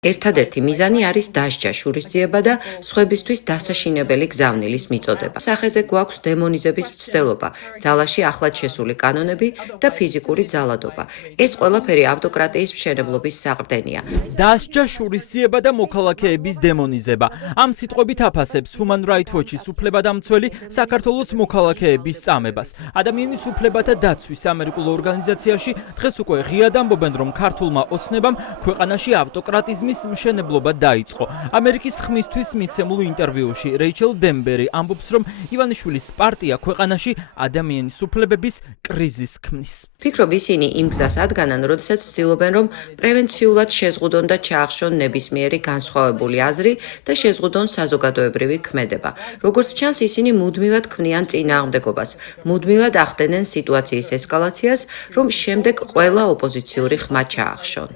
ერთადერთი მიზანი არის დასჯა, შურისძიება და სხვებისთვის დასაშინებელი გზავნილის მიწოდება. სახეზე გვაქვს დემონიზების მცდელობა, ძალაში ახლად შესული კანონები და ფიზიკური ძალადობა. ეს ყველაფერი ავტოკრატიის მშენებლობის საყრდენია. დასჯა, შურისძიება და მოქალაქეების დემონიზება. ამ სიტყვებით აფასებს Human Rights Watch-ის უფლებადამცველი საქართველოს მოქალაქეების წამებას. ადამიანის უფლებათა დაცვის ამერიკულ ორგანიზაციაში დღეს უკვე ღიად ამბობენ, რომ ქართულმა ოცნებამ ქვეყანაში ავტოკრატიზმის მშენებლობა დაიწყო. ამერიკის ხმისთვის მიცემულ ინტერვიუში რეიჩელ დენბერი ამბობს, რომ ივანიშვილის პარტია ქვეყანაში ადამიანის უფლებების კრიზისს ქმნის. ფიქრობ ისინი იმ გზას ადგანან, როდესაც ცდილობენ, რომ პრევენციულად შეზღუდონ და ჩაახშონ ნებისმიერი განსხვავებული აზრი და შეზღუდონ საზოგადოებრივი ქმედება. როგორც ჩანს, ისინი მუდმივად ქმნიან წინააღმდეგობას, მუდმივად ახდენენ სიტუაციის ესკალაციას, რომ შემდეგ ყველა ოპოზიციური ხმა ჩაახშონ.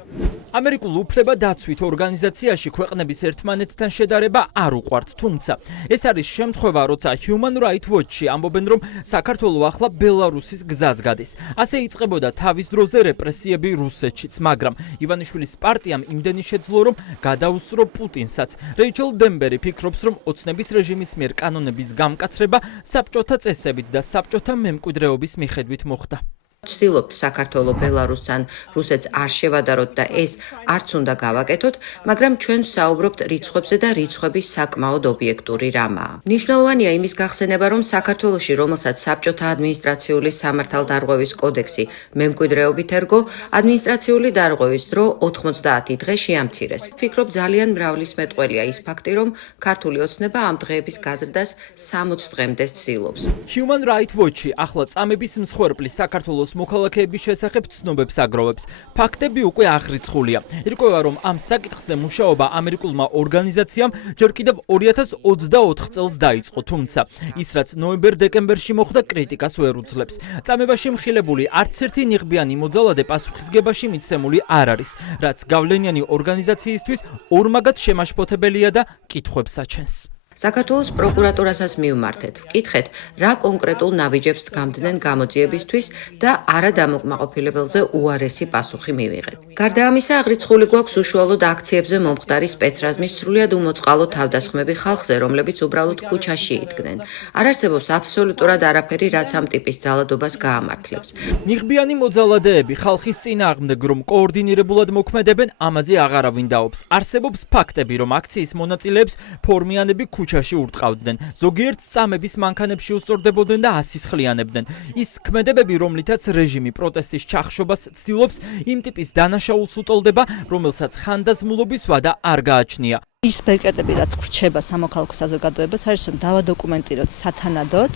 ამერიკულ უფლებადაცვით ორგანიზაციაში ქვეყნების ერთმანეთთან შედარება არ უყვართ, თუმცა ეს არის შემთხვევა, როცა Human Rights Watch-ი ამბობენ, რომ საქართველო ახლა ბელარუსის გზას გადის. ასე იწყებოდა თავის დროზე რეპრესიები რუსეთშიც, მაგრამ ივანიშვილის პარტიამ იმდენი შეძლო, რომ გადაუსწრო პუტინსაც. რეიჩელ დენბერი ფიქრობს, რომ ოცნების რეჟიმის მიერ კანონების გამკაცრება საბჭოთა წესებით და საბჭოთა მემკვიდრეობის მიხედვით მოხდა. ვცდილობთ საქართველოს, ბელარუსს ან რუსეთს არ შევადაროთ და ეს არც უნდა გავაკეთოთ, მაგრამ ჩვენ ვსაუბრობთ რიცხვებზე და რიცხვები საკმაოდ ობიექტური რამაა. მნიშვნელოვანია იმის გახსენება, რომ საქართველოში, რომელსაც საბჭოთა ადმინისტრაციული სამართალდარღვევის კოდექსი მემკვიდრეობით ერგო, ადმინისტრაციული დარღვევის დრო 90 დღე შეამცირეს. ვფიქრობ, ძალიან მრავლისმეტყველია ის ფაქტი, რომ ქართული ოცნება ამ დღეების გაზრდას 60 დღემდე ცდილობს. Human Rights Watch-ი ახლა წამების მსხვერპლის საქართველოს მოქალაქეების შესახებ ცნობებს აგროვებს. ფაქტები უკვე აღრიცხულია. ირკვევა, რომ ამ საკითხზე მუშაობა ამერიკულმა ორგანიზაციამ ჯერ კიდევ 2024 წელს დაიწყო, თუმცა ის, რაც ნოემბერ-დეკემბერში მოხდა, კრიტიკას ვერ უძლებს. წამებაში მხილებული არც ერთი ნიღბიანი მოძალადე პასუხისგებაში მიცემული არ არის, რაც გავლენიანი ორგანიზაციისთვის ორმაგად შემაშფოთებელია და კითხვებს აჩენს. საქართველოს პროკურატურასაც მივმართეთ. ვკითხეთ, რა კონკრეტულ ნაბიჯებს დგამდნენ გამოძიებისთვის და არა დამოკმაყოფილებელზე უარესი პასუხი მივიღეთ. გარდა ამისა, აღრიცხული გვაქვს უშუალოდ აქციებზე მომხდარი სპეცრაზმის სრულიად უმოწყალო თავდასხმები ხალხზე, რომლებიც უბრალოდ ქუჩაში იდგნენ. არ არსებობს აბსოლუტურად არაფერი, რაც ამ ტიპის ძალადობას გაამართლებს. ნიღბიანი მოძალადეები ხალხის წინააღმდეგ რომ კოორდინირებულად მოქმედებენ, ამაზე აღარავინ დაობს. არსებობს ფაქტები, რომ აქციის მონაწილეებს ფორმიანები ქუჩაში ურტყავდნენ. ზოგიერთ წამების მანქანებში უსწორდებოდნენ და ასისხლიანებდნენ. ის ქმედებები, რომლითაც რეჟიმი პროტესტის ჩახშობას ცდილობს, იმ ტიპის დანაშაულს უტოლდება, რომელსაც ხანდაზმულობის ვადა არ გააჩნია. ის ბეკეტები, რაც გრჩება სამოქალაქო საზოგადოებას, არის რომ დავადოკუმენტიროთ სათანადოდ,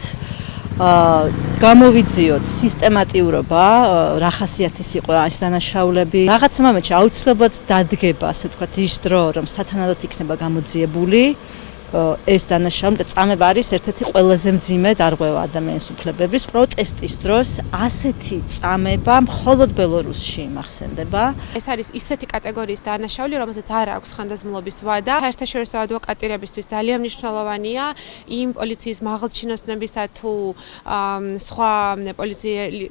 გამოვიძიოთ სისტემატიურობა, რა ხასიათის იყო ეს დანაშაულები. რაღაც მომენტში აუცილებლად დადგება, ასე ვთქვათ, ის დრო, რომ სათანადოდ იქნება გამოძიებული. ეს დანაშაული წამება არის ერთ-ერთი ყველაზე მძიმე დარღვევა ადამიანის უფლებების. პროტესტის დროს ასეთი წამება მხოლოდ ბელარუსში იმახსენდება. ეს არის ისეთი კატეგორიის დანაშაული, რომელსაც არ აქვს ხანდაზმულობის ვადა. საერთაშორისო ადვოკატირებისთვის ძალიან მნიშვნელოვანია იმ პოლიციის მაღალჩინოსნებისა თუ სხვა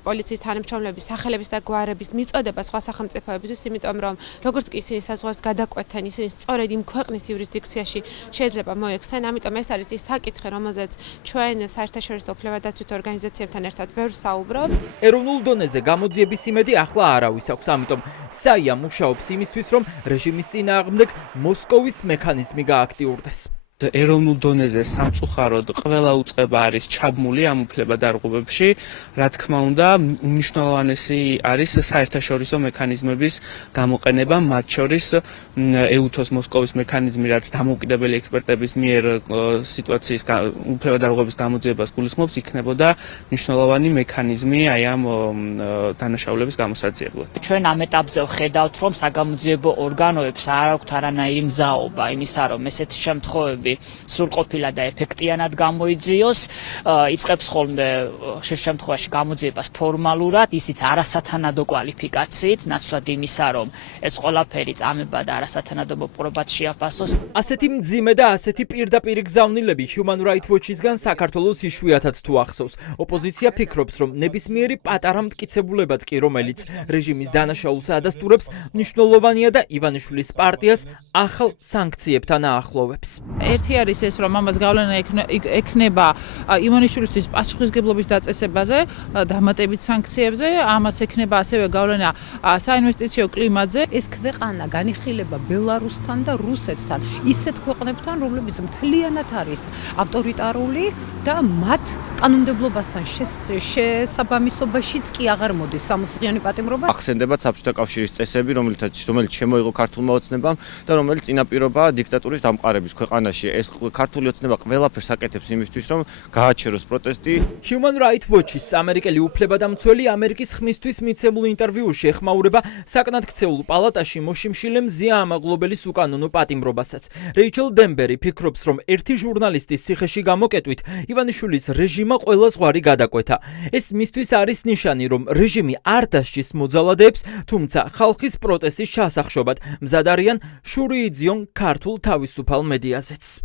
პოლიციის თანამშრომლების სახელების და გვარების მიწოდება სხვა სახელმწიფოებისთვის, იმიტომ რომ როგორც კი ისინი საზღვარს გადაკვეთენ, ისინი სწორედ იმ ქვეყნის იურისდიქციაში შეიძლება მოექცენ, ამიტომ ეს არის ის საკითხი, რომელზეც ჩვენ საერთაშორისო უფლებადაცვით ორგანიზაციებთან ერთად ბევრ საუბრობ. ეროვნულ დონეზე გამოძიების იმედი ახლა არავის აქვს, ამიტომ საია მუშაობს იმისთვის, რომ რეჟიმის წინააღმდეგ მოსკოვის მექანიზმი გააქტიურდეს. ეროვნულ დონეზე სამწუხაროდ ყველა უწყება არის ჩაბმული ამ უფლებადარღვევებში. რა თქმა უნდა, უმნიშვნელოვანესი არის საერთაშორისო მექანიზმების გამოყენება, მათ შორის EUTOS მოსკოვის მექანიზმი, რაც დამოუკიდებელი ექსპერტების მიერ სიტუაციის უფლებადარღვევების გამოძიებას გულისხმობს, იქნებოდა მნიშვნელოვანი მექანიზმი აი ამ დანაშაულების გამოსაძიებლად. ჩვენ ამ ეტაპზე ვხედავთ, რომ საგამოძიებო ორგანოებს არ აქვთ არანაირი მზაობა იმისა, რომ ესეთი შემთხვევები მიღწევები სრულყოფილად და ეფექტიანად გამოიძიოს, იწყებს ხოლმე შეს შემთხვევაში გამოძიებას ფორმალურად, ისიც არასათანადო კვალიფიკაციით, ნაცვლად იმისა, რომ ეს ყველაფერი წამება და არასათანადო მოპყრობად შეაფასოს. ასეთი მძიმე და ასეთი პირდაპირი გზავნილები Human Rights Watch-ისგან საქართველოს იშვიათად თუ ახსოვს. ოპოზიცია ფიქრობს, რომ ნებისმიერი პატარა მტკიცებულებაც კი, რომელიც რეჟიმის დანაშაულს ადასტურებს, მნიშვნელოვანია და ივანიშვილის პარტიას ახალ სანქციებთან აახლოვებს. ერთი არის ეს, რომ ამას გავლენა ექნება ივანიშვილისთვის პასუხისგებლობის დაწესებაზე, დამატებით სანქციებზე, ამას ექნება ასევე გავლენა საინვესტიციო კლიმატზე. ეს ქვეყანა განიხილება ბელარუსთან და რუსეთთან, ისეთ ქვეყნებთან, რომლებიც მთლიანად არის ავტორიტარული და მათ კანონმდებლობასთან შესაბამისობაშიც კი აღარ მოდის სამოსყიანი პატიმრობა. ახსენდება საბჭოთა კავშირის წესები, რომელიც შემოიღო ქართულმა ოცნებამ და რომელიც წინაპირობაა დიქტატურის დამყარების ქვეყანაში. ეს ქართული ოცნება ყველაფერს აკეთებს იმისთვის, რომ გააჩეროს პროტესტი. Human Rights Watch-ის ამერიკელი უფლებადამცველი ამერიკის ხმისთვის მიცემულ ინტერვიუში ეხმაურება საკნად ქცეულ პალატაში მოშიმშილე მზია ამაღლობელის უკანონო პატიმრობასაც. რეიჩელ დენბერი ფიქრობს, რომ ერთი ჟურნალისტის ციხეში გამოკეტვით ივანიშვილის რეჟიმმა ყველა ზღვარი გადაკვეთა. ეს მისთვის არის ნიშანი, რომ რეჟიმი არ დასჯის მოძალადეებს, თუმცა ხალხის პროტესტის ჩასახშობად მზად არიან შური იძიონ ქართულ თავისუფალ მედიაზეც.